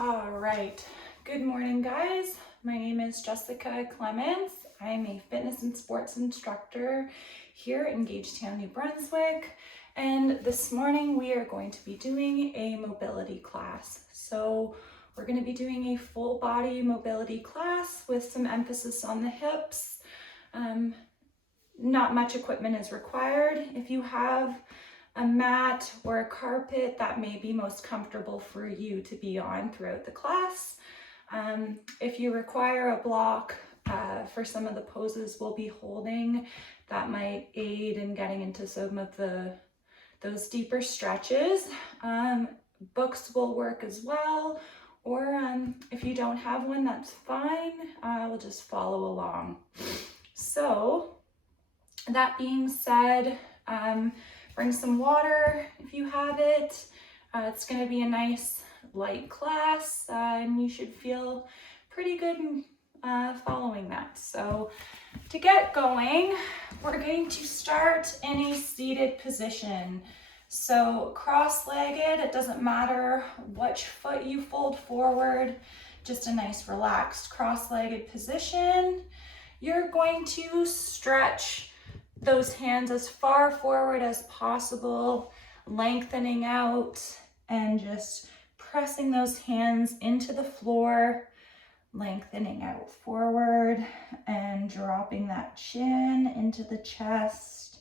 All right, good morning guys. My name is Jessica Clements. I'm a fitness and sports instructor here in Gagetown, New Brunswick. And this morning we are going to be doing a mobility class. So we're going to be doing a full body mobility class with some emphasis on the hips. Not much equipment is required. If you have a mat or a carpet, that may be most comfortable for you to be on throughout the class. If you require a block for some of the poses we'll be holding, that might aid in getting into some of those deeper stretches. Books will work as well, or if you don't have one, that's fine. We'll just follow along. So that being said, bring some water if you have it. It's going to be a nice light class and you should feel pretty good following that. So to get going, we're going to start in a seated position. So cross-legged, it doesn't matter which foot you fold forward, just a nice relaxed cross-legged position. You're going to stretch those hands as far forward as possible, lengthening out and just pressing those hands into the floor, lengthening out forward and dropping that chin into the chest.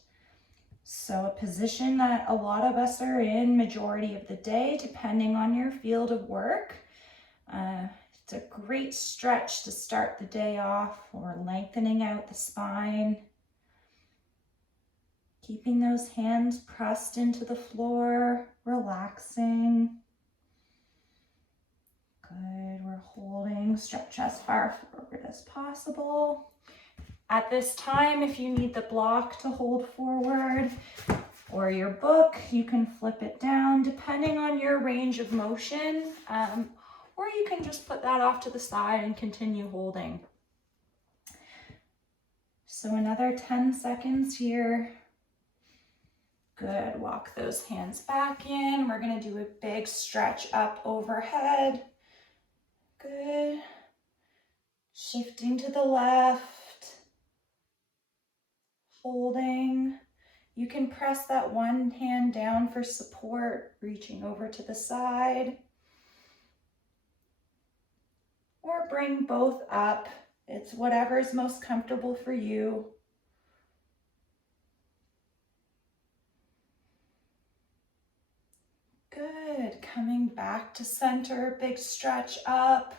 So a position that a lot of us are in majority of the day, depending on your field of work. It's a great stretch to start the day off, or lengthening out the spine. Keeping those hands pressed into the floor, relaxing. Good, we're holding, stretch as far forward as possible. At this time, if you need the block to hold forward or your book, you can flip it down depending on your range of motion, or you can just put that off to the side and continue holding. So another 10 seconds here. Good, walk those hands back in. We're gonna do a big stretch up overhead. Good. Shifting to the left. Holding. You can press that one hand down for support, reaching over to the side. Or bring both up. It's whatever's most comfortable for you. Good, coming back to center, big stretch up,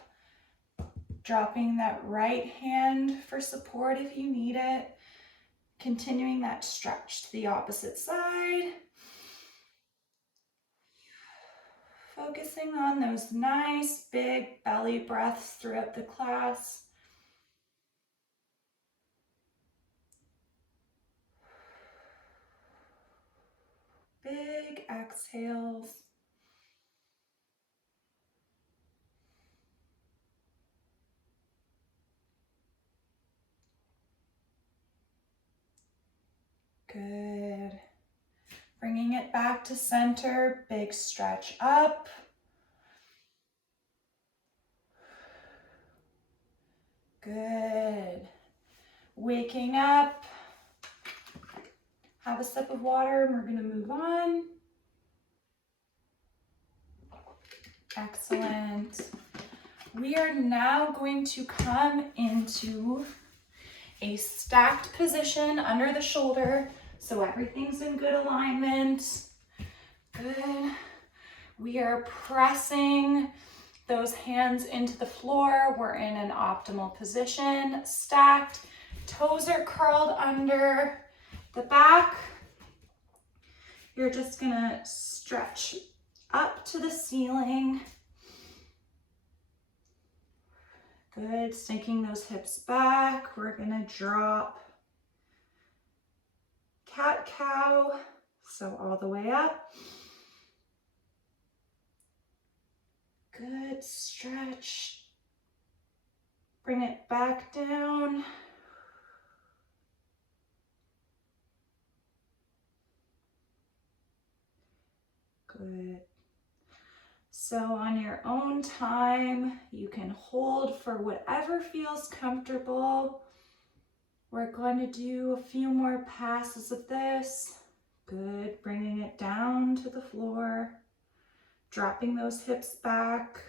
dropping that right hand for support if you need it, continuing that stretch to the opposite side, focusing on those nice big belly breaths throughout the class. Big exhales. Good. Bringing it back to center, big stretch up. Good. Waking up. Have a sip of water and we're going to move on. Excellent. We are now going to come into a stacked position under the shoulder, so everything's in good alignment. Good. We are pressing those hands into the floor. We're in an optimal position, stacked. Toes are curled under the back. You're just gonna stretch up to the ceiling. Good, sinking those hips back. We're gonna drop cat-cow, so all the way up. Good, stretch. Bring it back down. Good. So on your own time, you can hold for whatever feels comfortable. We're going to do a few more passes of this. Good, bringing it down to the floor, dropping those hips back,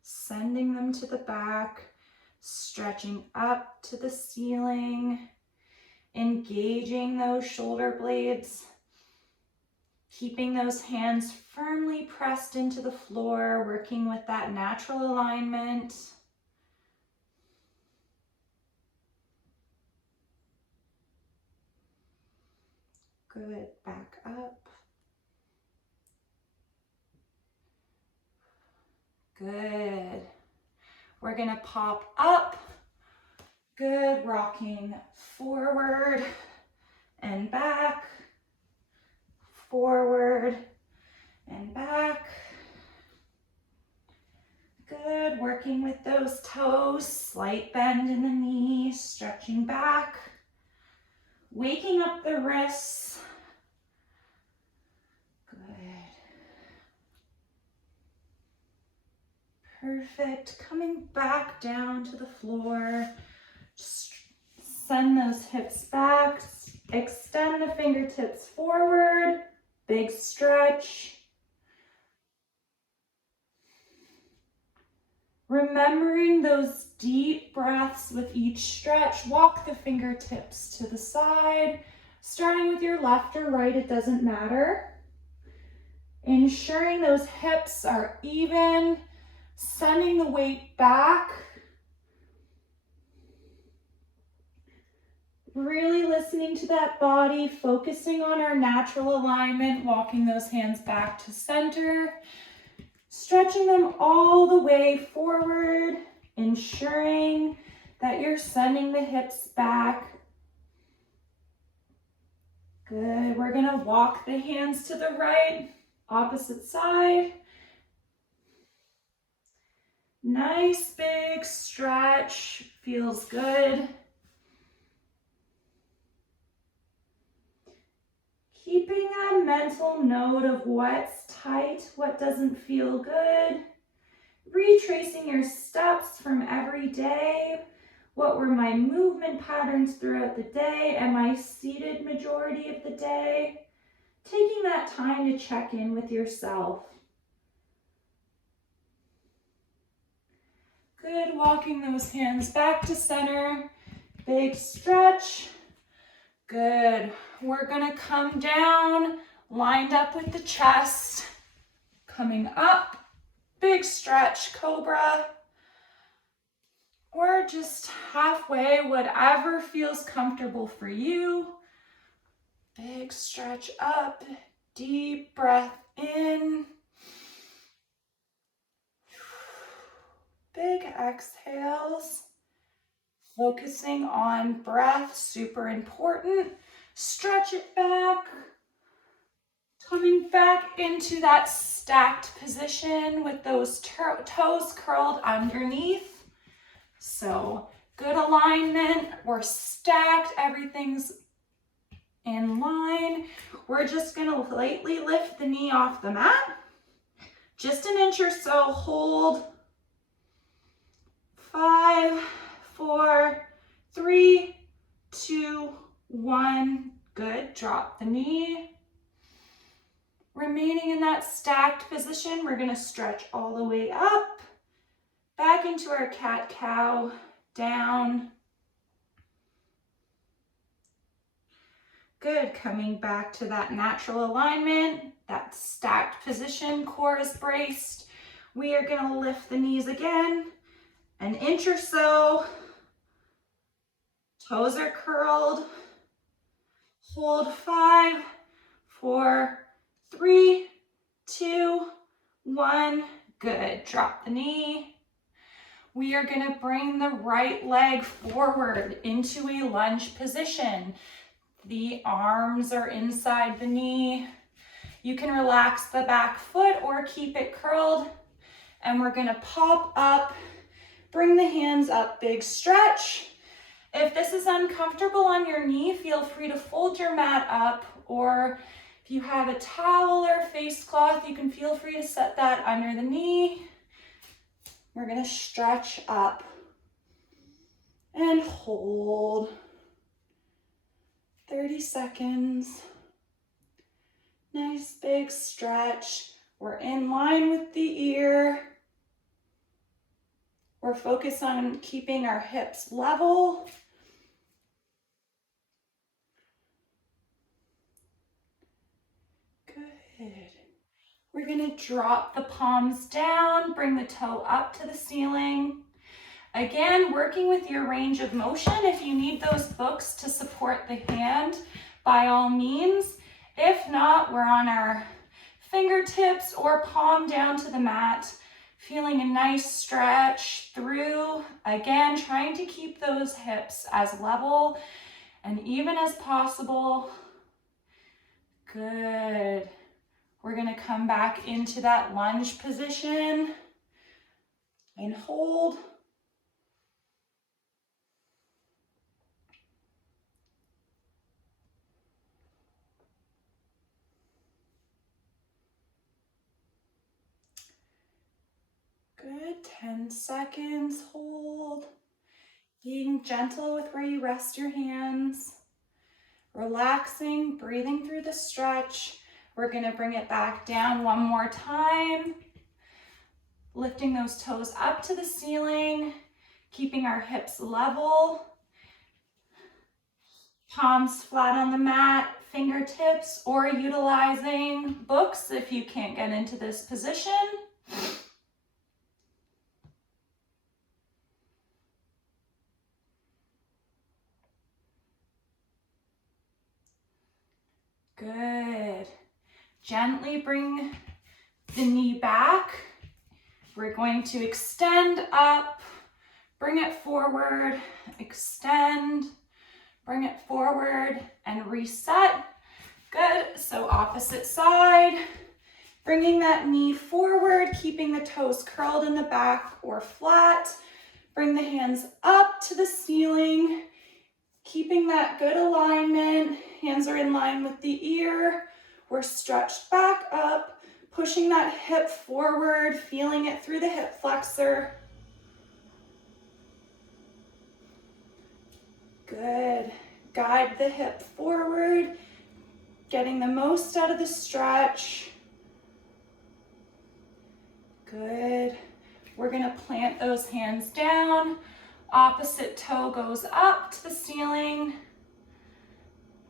sending them to the back, stretching up to the ceiling, engaging those shoulder blades, keeping those hands firmly pressed into the floor, working with that natural alignment. Good, back up. Good. We're gonna pop up. Good, rocking forward and back, forward and back. Good, working with those toes, slight bend in the knee, stretching back, waking up the wrists. Good. Perfect, coming back down to the floor. Send those hips back, extend the fingertips forward, big stretch. Remembering those deep breaths with each stretch, walk the fingertips to the side, starting with your left or right, it doesn't matter. Ensuring those hips are even, sending the weight back. Really listening to that body, focusing on our natural alignment, walking those hands back to center, stretching them all the way forward, ensuring that you're sending the hips back. Good, we're gonna walk the hands to the right, opposite side. Nice big stretch, feels good. Keeping a mental note of what's tight, what doesn't feel good. Retracing your steps from every day. What were my movement patterns throughout the day? Am I seated majority of the day? Taking that time to check in with yourself. Good, walking those hands back to center. Big stretch. Good. We're gonna come down, lined up with the chest. Coming up, big stretch, Cobra. Or just halfway, whatever feels comfortable for you. Big stretch up, deep breath in. Big exhales. Focusing on breath, super important. Stretch it back. Coming back into that stacked position with those toes curled underneath. So good alignment. We're stacked. Everything's in line. We're just gonna lightly lift the knee off the mat. Just an inch or so. Hold. 5, 4, 3, 2, 1. Good. Drop the knee. Remaining in that stacked position, we're going to stretch all the way up, back into our cat-cow, down. Good. Coming back to that natural alignment, that stacked position, core is braced. We are going to lift the knees again, an inch or so. Toes are curled. Hold 5, 4, 3, 2, 1. Good. Drop the knee. We are going to bring the right leg forward into a lunge position. The arms are inside the knee. You can relax the back foot or keep it curled. And we're going to pop up, bring the hands up, big stretch. If this is uncomfortable on your knee, feel free to fold your mat up, or if If you have a towel or a face cloth, you can feel free to set that under the knee. We're gonna stretch up and hold. 30 seconds. Nice big stretch. We're in line with the ear. We're focused on keeping our hips level. Good. We're gonna drop the palms down, bring the toe up to the ceiling. Again, working with your range of motion. If you need those books to support the hand, by all means. If not, we're on our fingertips or palm down to the mat, feeling a nice stretch through. Again, trying to keep those hips as level and even as possible. Good. We're gonna come back into that lunge position and hold. Good, 10 seconds, hold. Being gentle with where you rest your hands. Relaxing, breathing through the stretch. We're gonna bring it back down one more time. Lifting those toes up to the ceiling, keeping our hips level. Palms flat on the mat, fingertips, or utilizing books if you can't get into this position. Good. Gently bring the knee back. We're going to extend up, bring it forward, extend, bring it forward, and reset. Good. So opposite side, bringing that knee forward, keeping the toes curled in the back or flat. Bring the hands up to the ceiling, keeping that good alignment. Hands are in line with the ear. We're stretched back up, pushing that hip forward, feeling it through the hip flexor. Good. Guide the hip forward, getting the most out of the stretch. Good. We're gonna plant those hands down. Opposite toe goes up to the ceiling.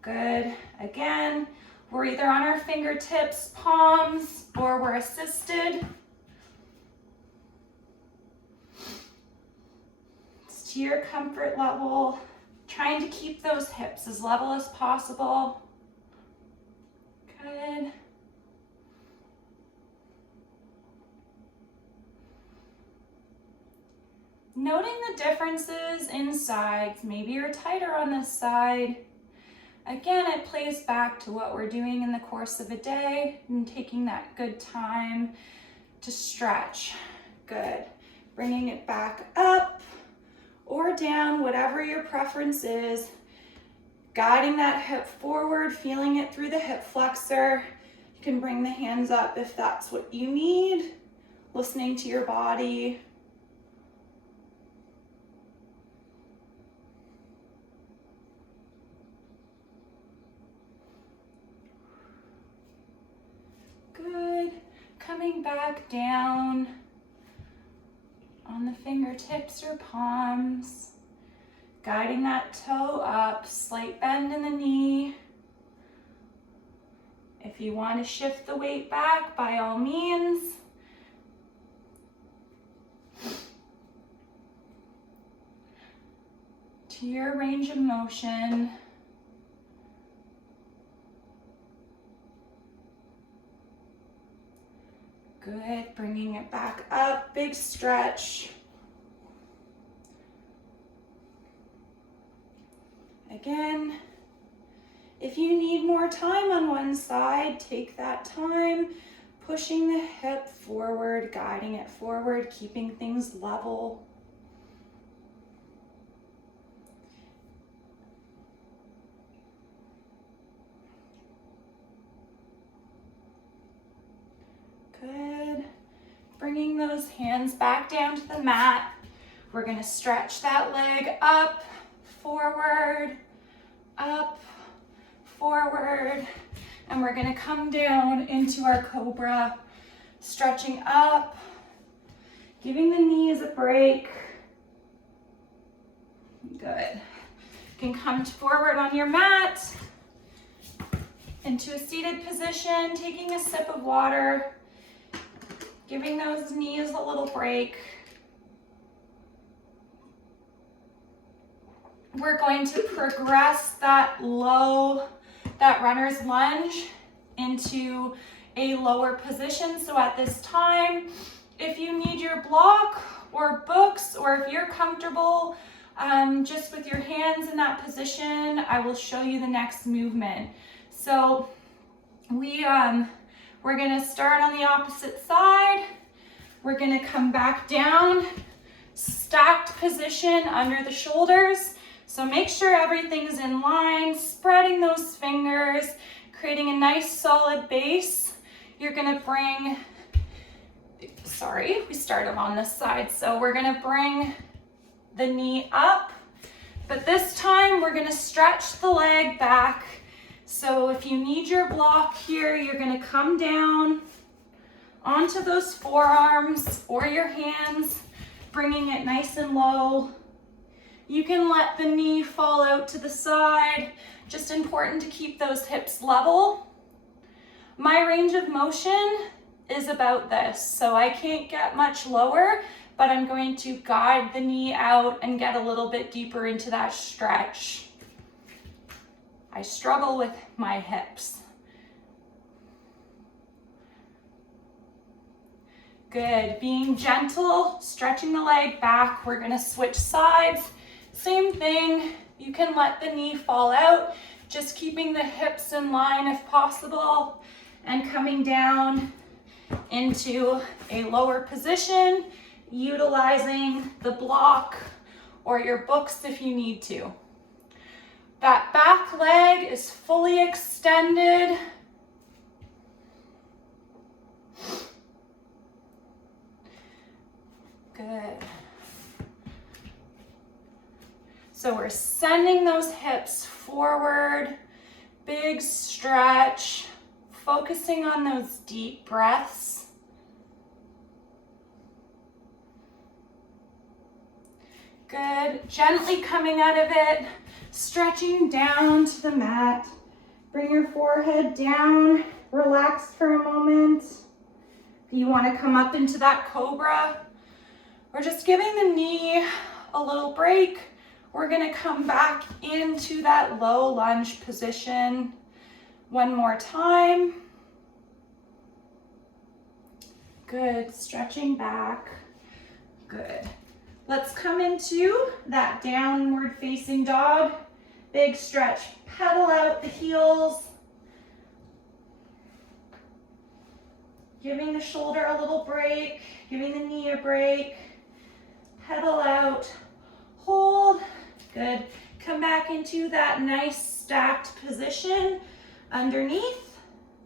Good. Again, we're either on our fingertips, palms, or we're assisted. It's to your comfort level. Trying to keep those hips as level as possible. Good. Noting the differences in sides. Maybe you're tighter on this side. Again, it plays back to what we're doing in the course of a day and taking that good time to stretch. Good. Bringing it back up or down, whatever your preference is. Guiding that hip forward, feeling it through the hip flexor. You can bring the hands up if that's what you need. Listening to your body. Good. Coming back down on the fingertips or palms. Guiding that toe up, slight bend in the knee. If you want to shift the weight back, by all means. To your range of motion. Good, bringing it back up, big stretch. Again, if you need more time on one side, take that time, pushing the hip forward, guiding it forward, keeping things level. Good. Bringing those hands back down to the mat. We're gonna stretch that leg up, forward, up, forward, and we're gonna come down into our Cobra, stretching up, giving the knees a break. Good. You can come forward on your mat, into a seated position, taking a sip of water, giving those knees a little break. We're going to progress that runner's lunge into a lower position. So at this time, if you need your block or books, or if you're comfortable just with your hands in that position, I will show you the next movement. So we're gonna start on the opposite side. We're gonna come back down, stacked position under the shoulders. So make sure everything's in line, spreading those fingers, creating a nice solid base. You're gonna bring, we started on this side. So we're gonna bring the knee up, but this time we're gonna stretch the leg back. So if you need your block here, you're gonna come down onto those forearms or your hands, bringing it nice and low. You can let the knee fall out to the side. Just important to keep those hips level. My range of motion is about this, so I can't get much lower, but I'm going to guide the knee out and get a little bit deeper into that stretch. I struggle with my hips. Good, being gentle, stretching the leg back. We're gonna switch sides. Same thing, you can let the knee fall out, just keeping the hips in line if possible, and coming down into a lower position, utilizing the block or your books if you need to. That back leg is fully extended. Good. So we're sending those hips forward, big stretch, focusing on those deep breaths. Good, gently coming out of it, stretching down to the mat. Bring your forehead down, relax for a moment. If you want to come up into that Cobra, we're just giving the knee a little break. We're gonna come back into that low lunge position one more time. Good, stretching back. Good. Let's come into that downward facing dog. Big stretch, pedal out the heels. Giving the shoulder a little break, giving the knee a break. Pedal out, hold. Good. Come back into that nice stacked position underneath.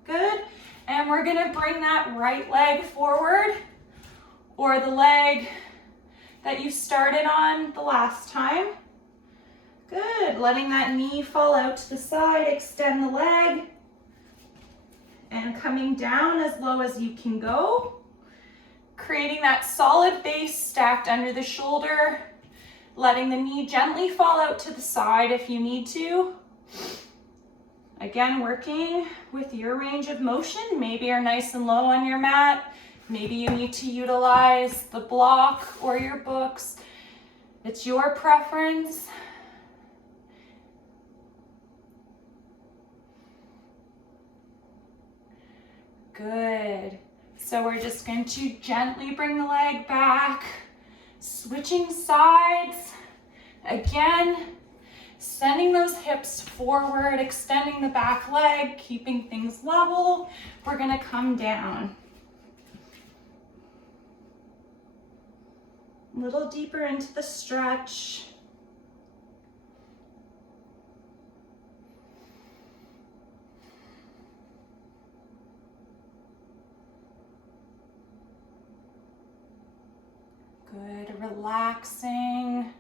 Good. And we're gonna bring that right leg forward, or the leg that you started on the last time. Good. Letting that knee fall out to the side, extend the leg, and coming down as low as you can go. Creating that solid base stacked under the shoulder. Letting the knee gently fall out to the side if you need to. Again, working with your range of motion. Maybe you're nice and low on your mat. Maybe you need to utilize the block or your books. It's your preference. Good. So we're just going to gently bring the leg back. Switching sides, again, sending those hips forward, extending the back leg, keeping things level. We're gonna come down. A little deeper into the stretch. relaxing.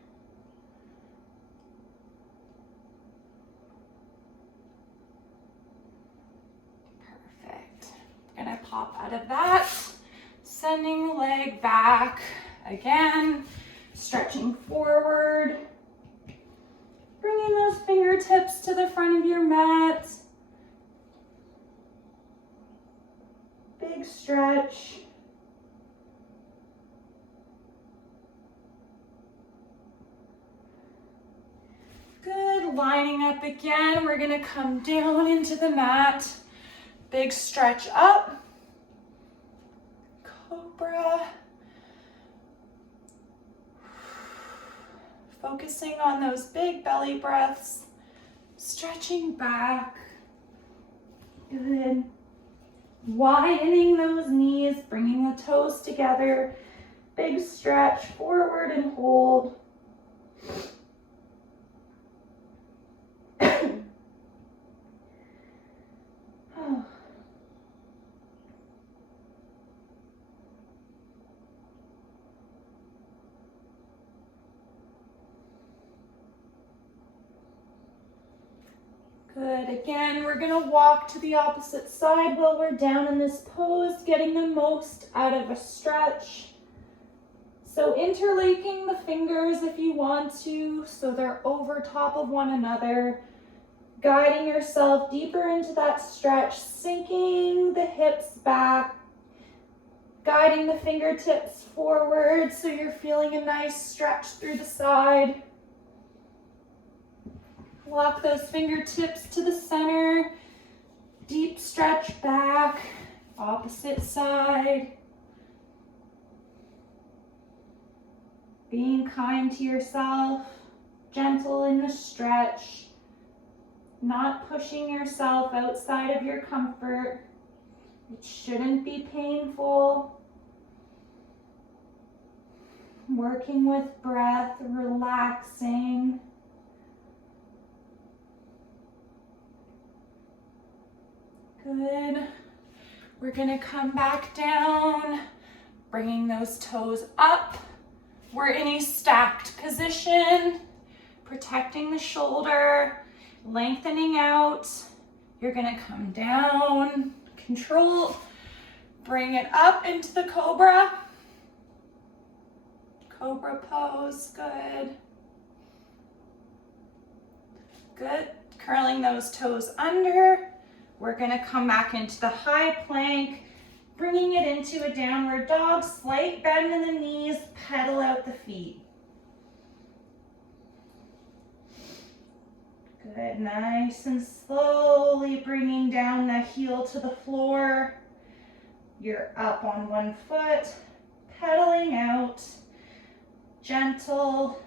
Perfect. I'm gonna pop out of that, sending the leg back again, stretching forward, bringing those fingertips to the front of your mat. Big stretch. Good, lining up again. We're gonna come down into the mat. Big stretch up. Cobra. Focusing on those big belly breaths. Stretching back. Good. Widening those knees, bringing the toes together. Big stretch forward and hold. Good, again, we're gonna walk to the opposite side while we're down in this pose, getting the most out of a stretch. So interlaking the fingers if you want to, so they're over top of one another, guiding yourself deeper into that stretch, sinking the hips back, guiding the fingertips forward so you're feeling a nice stretch through the side. Walk those fingertips to the center, deep stretch back, opposite side. Being kind to yourself, gentle in the stretch, not pushing yourself outside of your comfort. It shouldn't be painful. Working with breath, relaxing. Good. We're gonna come back down, bringing those toes up. We're in a stacked position, protecting the shoulder, lengthening out. You're gonna come down, control, bring it up into the Cobra. Cobra pose, good. Good, curling those toes under. We're gonna come back into the high plank, bringing it into a downward dog, slight bend in the knees, pedal out the feet. Good, nice and slowly bringing down the heel to the floor. You're up on one foot, pedaling out, gentle,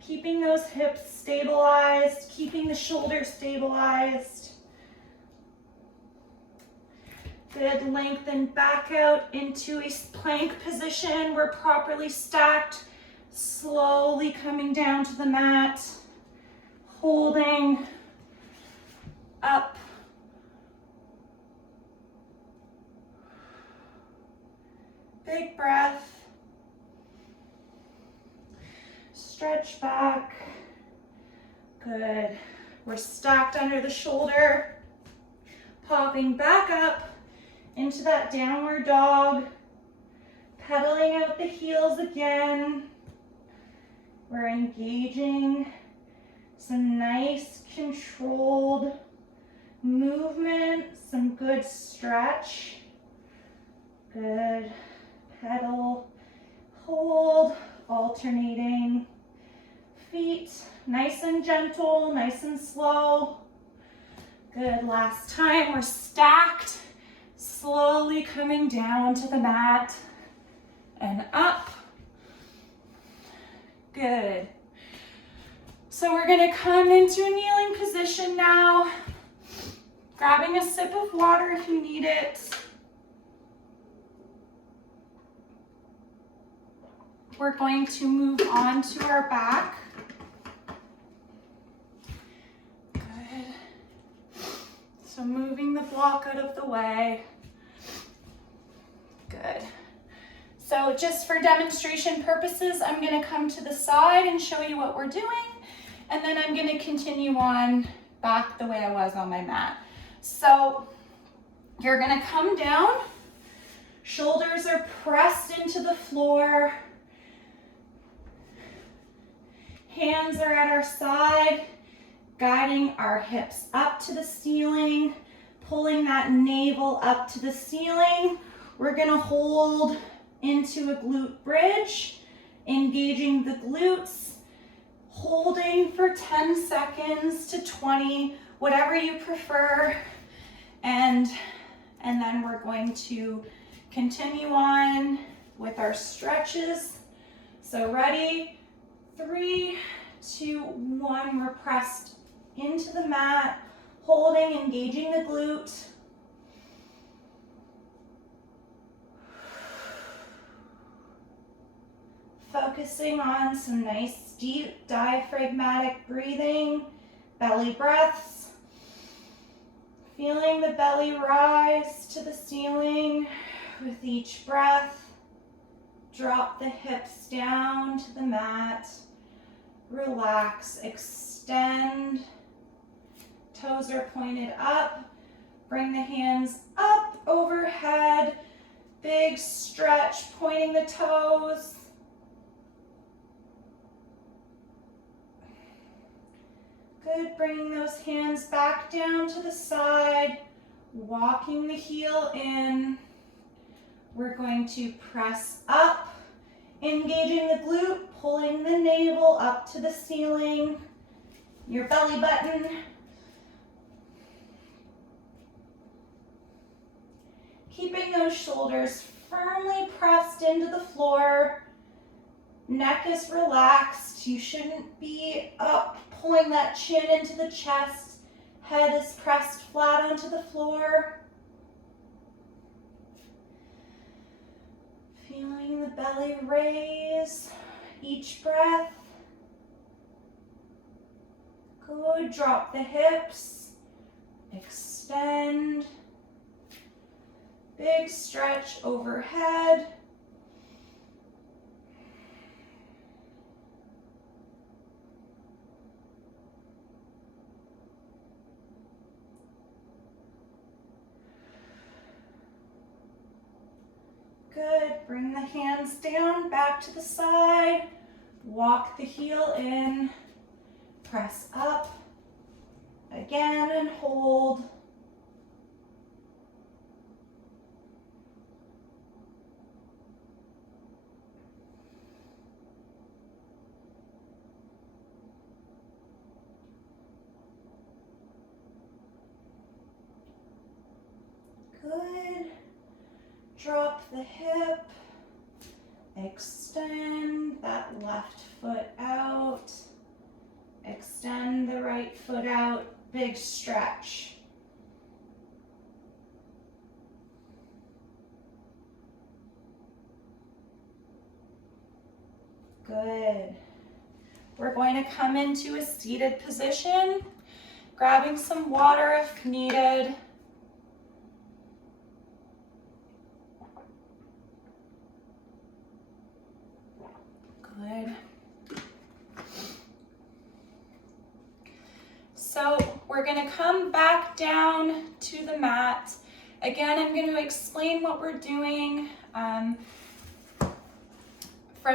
keeping those hips stabilized, keeping the shoulders stabilized. Good, lengthen back out into a plank position. We're properly stacked, slowly coming down to the mat, holding up. Big breath. Stretch back. Good. We're stacked under the shoulder, popping back up into that downward dog, pedaling out the heels again. We're engaging some nice controlled movement, some good stretch. Good. Pedal, hold, alternating. Feet nice and gentle, nice and slow. Good, last time, we're stacked. Slowly coming down to the mat and up. Good. So we're gonna come into a kneeling position now, grabbing a sip of water if you need it. We're going to move on to our back. Good. So moving the block out of the way. Good. So So just for demonstration purposes, I'm going to come to the side and show you what we're doing, and then I'm going to continue on back the way I was on my mat. So you're going to come down, shoulders are pressed into the floor, hands are at our side, guiding our hips up to the ceiling, pulling that navel up to the ceiling. We're going to hold into a glute bridge, engaging the glutes, holding for 10 seconds to 20, whatever you prefer, and then we're going to continue on with our stretches. So ready, 3, 2, 1, we're pressed into the mat, holding, engaging the glute. Focusing on some nice deep diaphragmatic breathing, belly breaths. Feeling the belly rise to the ceiling with each breath. Drop the hips down to the mat. Relax, extend. Toes are pointed up. Bring the hands up overhead. Big stretch, pointing the toes. Good, bringing those hands back down to the side, walking the heel in. We're going to press up, engaging the glute, pulling the navel up to the ceiling, your belly button. Keeping those shoulders firmly pressed into the floor. Neck is relaxed. You shouldn't be up, pulling that chin into the chest. Head is pressed flat onto the floor. Feeling the belly raise each breath. Good. Drop the hips. Extend. Big stretch overhead. Good. Bring the hands down, back to the side. Walk the heel in. Press up. Again and hold. Good. Drop the hip. Extend that left foot out. Extend the right foot out. Big stretch. Good. We're going to come into a seated position, grabbing some water if needed. Good. So we're going to come back down to the mat. Again, I'm going to explain what we're doing from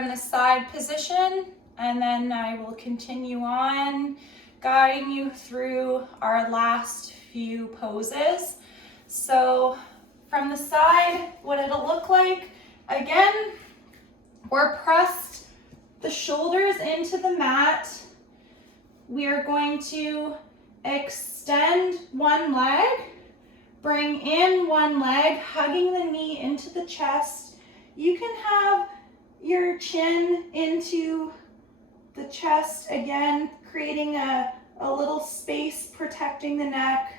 the side position, and then I will continue on guiding you through our last few poses. So from the side, what it'll look like, again, we're pressed the shoulders into the mat. We are going to extend one leg, bring in one leg, hugging the knee into the chest. You can have your chin into the chest again, creating a little space protecting the neck.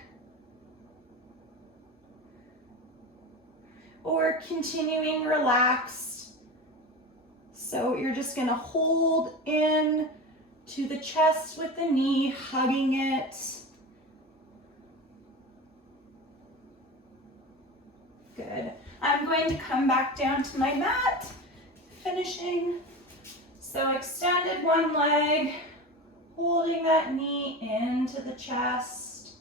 Or continuing relaxed. So you're just going to hold in to the chest with the knee, hugging it. Good. I'm going to come back down to my mat, finishing. So extended one leg, holding that knee into the chest.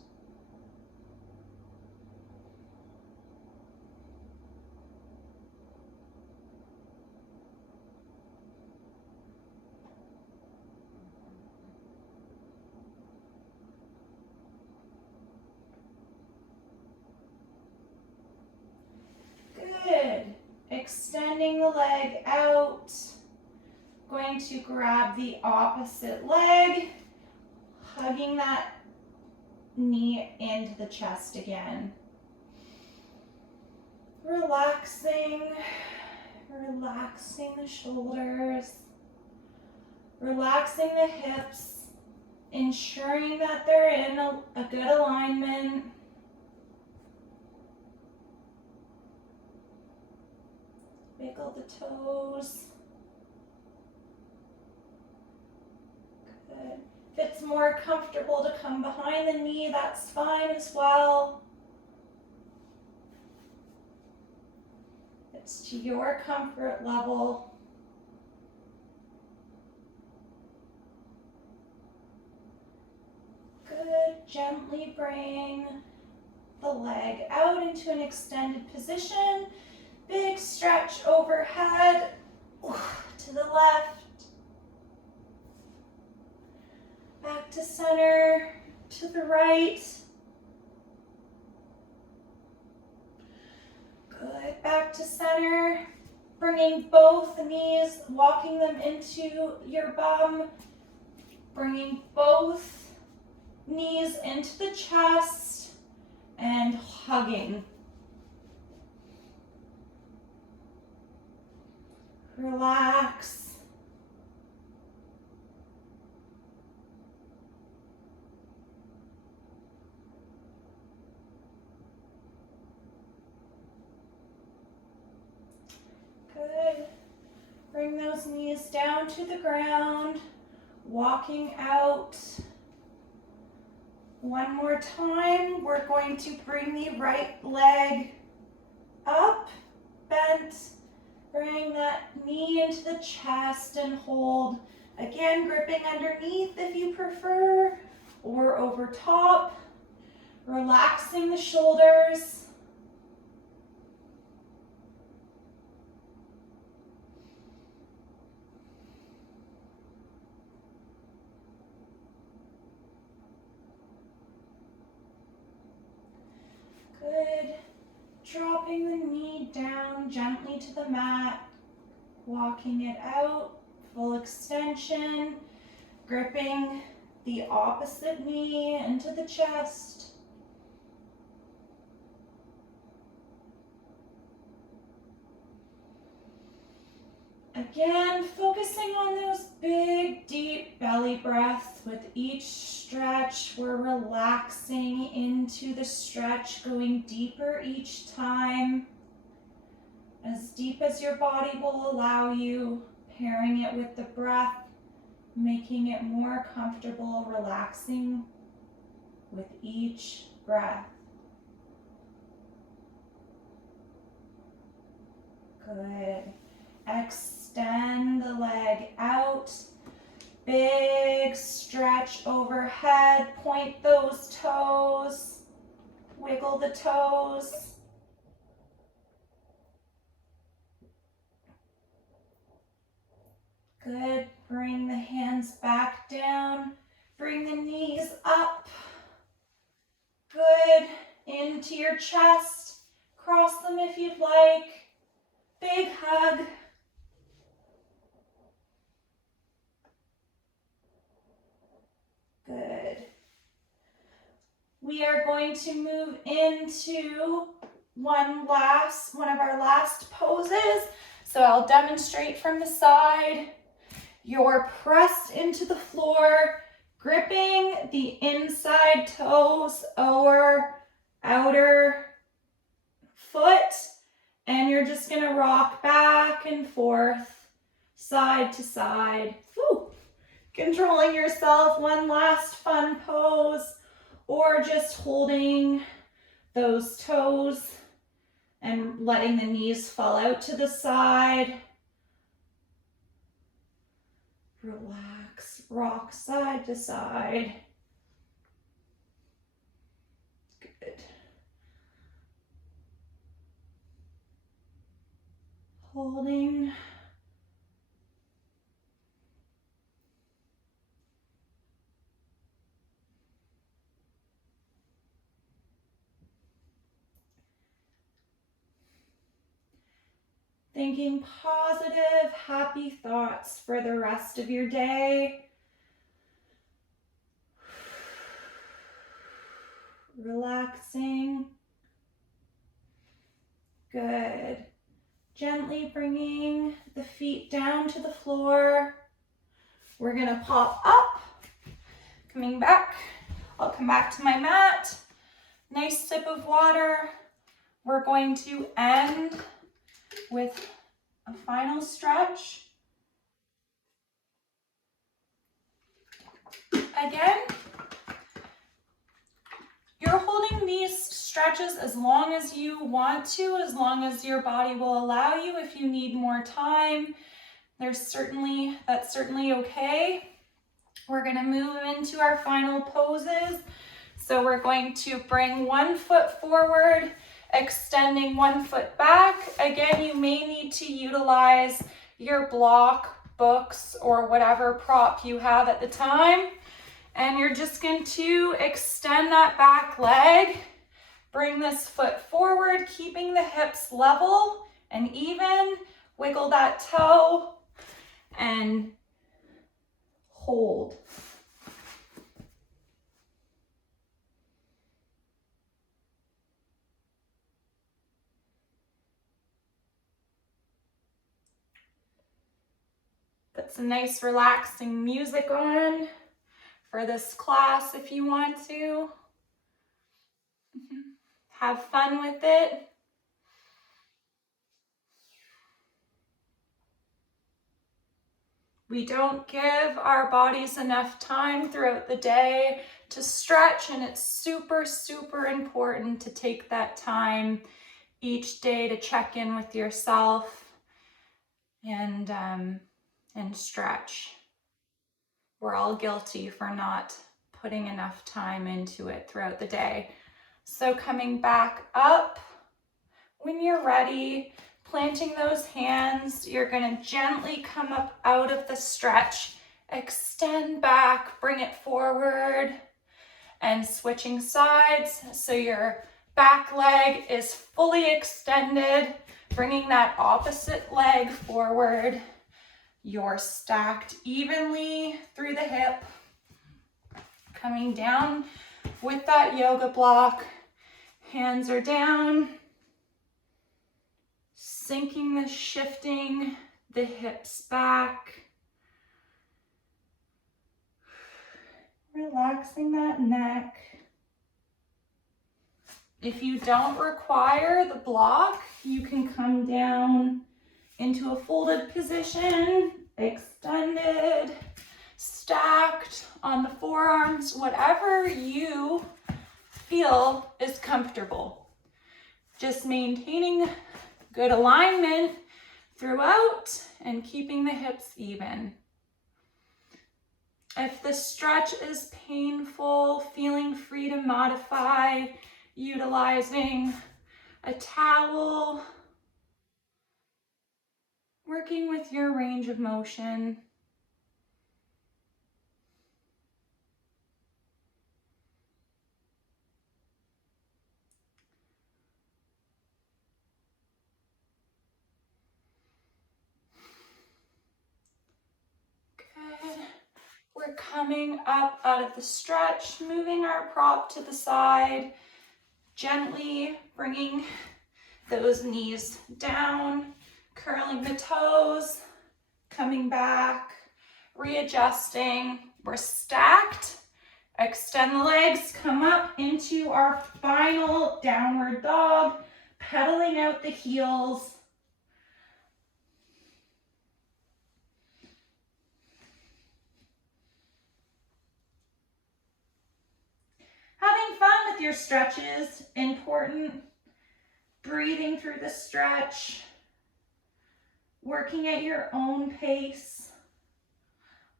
Good. Extending the leg out. Going to grab the opposite leg, hugging that knee into the chest again. Relaxing the shoulders, relaxing the hips, ensuring that they're in a good alignment. Wiggle the toes. Good. If it's more comfortable to come behind the knee, that's fine as well. It's to your comfort level. Good. Gently bring the leg out into an extended position. Big stretch overhead to the left. Back to center, to the right. Good, back to center. Bringing both knees, walking them into your bum. Bringing both knees into the chest and hugging. Relax. Good. Bring those knees down to the ground, walking out. One more time, we're going to bring the right leg up, bent. Bring that knee into the chest and hold. Again, gripping underneath if you prefer, or over top. Relaxing the shoulders. Good. Dropping the knee down gently to the mat, walking it out, full extension, gripping the opposite knee into the chest. Again, focusing on those big, deep belly breaths. With each stretch, we're relaxing into the stretch, going deeper each time. As deep as your body will allow you, pairing it with the breath, making it more comfortable, relaxing with each breath. Good. Extend the leg out. Big stretch overhead. Point those toes. Wiggle the toes. Good. Bring the hands back down. Bring the knees up. Good. Into your chest. Cross them if you'd like. Big hug. Good. We are going to move into one of our last poses. So I'll demonstrate from the side. You're pressed into the floor, gripping the inside toes or outer foot, and you're just gonna rock back and forth, side to side. Woo. Controlling yourself, one last fun pose, or just holding those toes and letting the knees fall out to the side. Relax, rock side to side. Good. Holding. Thinking positive, happy thoughts for the rest of your day. Relaxing. Good. Gently bringing the feet down to the floor. We're gonna pop up. Coming back. I'll come back to my mat. Nice sip of water. We're going to end with a final stretch. Again, you're holding these stretches as long as you want to, as long as your body will allow you. If you need more time, that's certainly okay. We're going to move into our final poses. So we're going to bring one foot forward, extending one foot back. Again, you may need to utilize your block, books, or whatever prop you have at the time. And you're just going to extend that back leg. Bring this foot forward, keeping the hips level and even. Wiggle that toe and hold. Put some nice relaxing music on for this class if you want to. Have fun with it. We don't give our bodies enough time throughout the day to stretch, and it's super, super important to take that time each day to check in with yourself and stretch. We're all guilty for not putting enough time into it throughout the day. So coming back up, when you're ready, planting those hands, you're gonna gently come up out of the stretch, extend back, bring it forward, and switching sides. So your back leg is fully extended, bringing that opposite leg forward. You're stacked evenly through the hip, coming down with that yoga block. Hands are down, sinking shifting the hips back. Relaxing that neck. If you don't require the block, you can come down into a folded position, extended, stacked on the forearms, whatever you feel is comfortable. Just maintaining good alignment throughout and keeping the hips even. If the stretch is painful, feeling free to modify, utilizing a towel, working with your range of motion. Good. We're coming up out of the stretch, moving our prop to the side, gently bringing those knees down, curling the toes, coming back, readjusting. We're stacked. Extend the legs, come up into our final downward dog, pedaling out the heels. Having fun with your stretches, important. Breathing through the stretch, working at your own pace.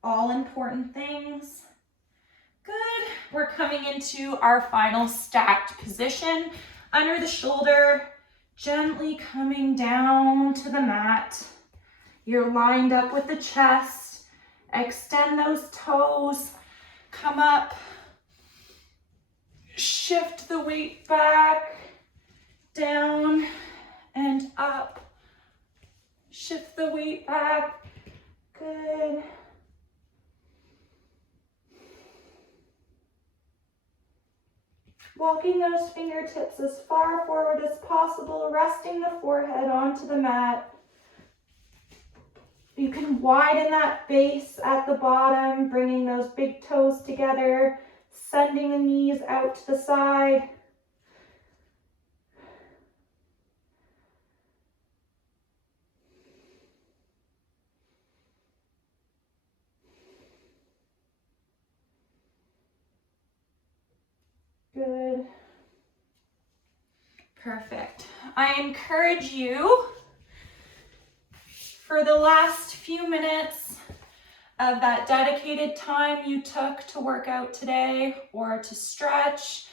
all important things. Good. We're coming into our final stacked position. Under the shoulder, gently coming down to the mat. You're lined up with the chest. Extend those toes. Come up. Shift the weight back, down and up. Shift the weight back. Good. Walking those fingertips as far forward as possible, resting the forehead onto the mat. You can widen that base at the bottom, bringing those big toes together, sending the knees out to the side. Good. Perfect. I encourage you for the last few minutes of that dedicated time you took to work out today or to stretch,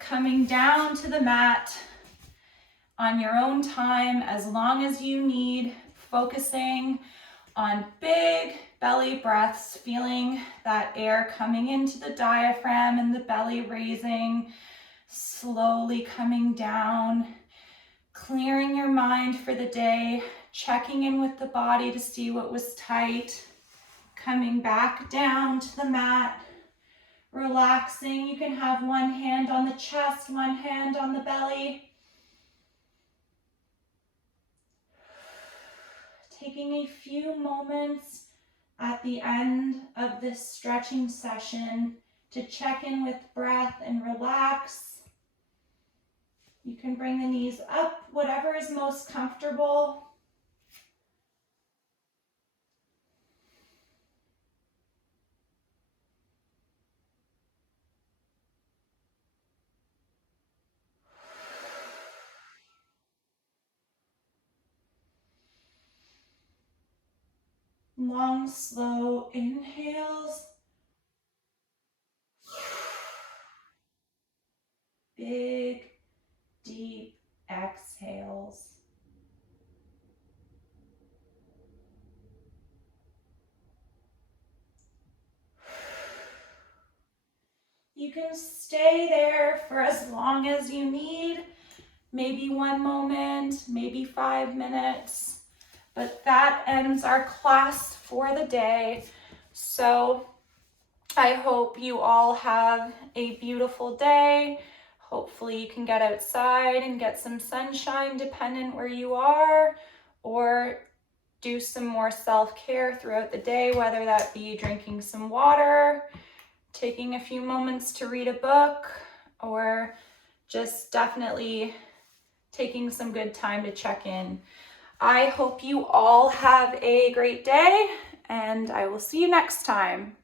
coming down to the mat on your own time, as long as you need, focusing on big belly breaths, feeling that air coming into the diaphragm and the belly raising, slowly coming down, clearing your mind for the day, checking in with the body to see what was tight, coming back down to the mat, relaxing. You can have one hand on the chest, one hand on the belly. Taking a few moments at the end of this stretching session to check in with breath and relax. You can bring the knees up, whatever is most comfortable. Long, slow inhales. Big, deep exhales. You can stay there for as long as you need, maybe 1 moment, maybe 5 minutes, but that ends our class for the day. So I hope you all have a beautiful day. Hopefully you can get outside and get some sunshine dependent where you are, or do some more self-care throughout the day, whether that be drinking some water, taking a few moments to read a book, or just definitely taking some good time to check in. I hope you all have a great day, and I will see you next time.